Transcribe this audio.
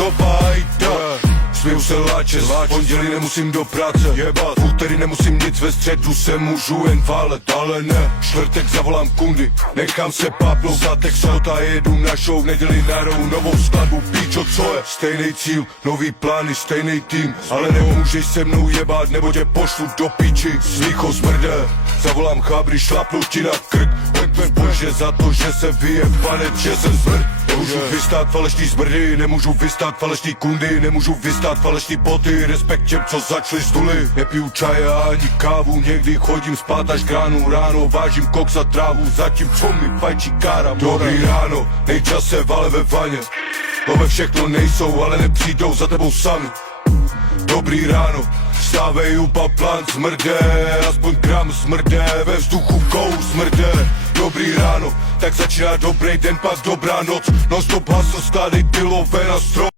stopa jde. Směju se láčet, v pondělí nemusím do práce jebat, v úterý nemusím nic, ve středu se můžu jen válet, ale ne, čtvrtek zavolám kundy, nechám se papnout za Texot a jedu na show, v neděli narou novou skladbu, píčo, co je? Stejný cíl, nový plány, stejný tým, ale nemůžeš se mnou jebat, nebo tě pošlu do píči, slícho smrde, zavolám chábry, šlapnu ti na krk, bože za to, že se vyjebanec, že jsem zmrt. Nemůžu vystát falešný zmrdy, nemůžu vystát falešný kundy, nemůžu vystát falešný boty, respekt těm, co začali z nuly. Nepiju čaje ani kávu, někdy chodím spát až k ráno, vážím koks a trávu, zatímco mi fajčí kára. Dobrý ráno, nejčas se vale ve vaně, love všechno nejsou, ale nepřijdou za tebou sami. Dobrý ráno, stávej upal plán smrde, aspoň gram smrde, ve vzduchu kous smrde. Dobrý ráno, tak začíná dobrý den, pak dobrá noc, non stop hustle, skládej tylové na strop.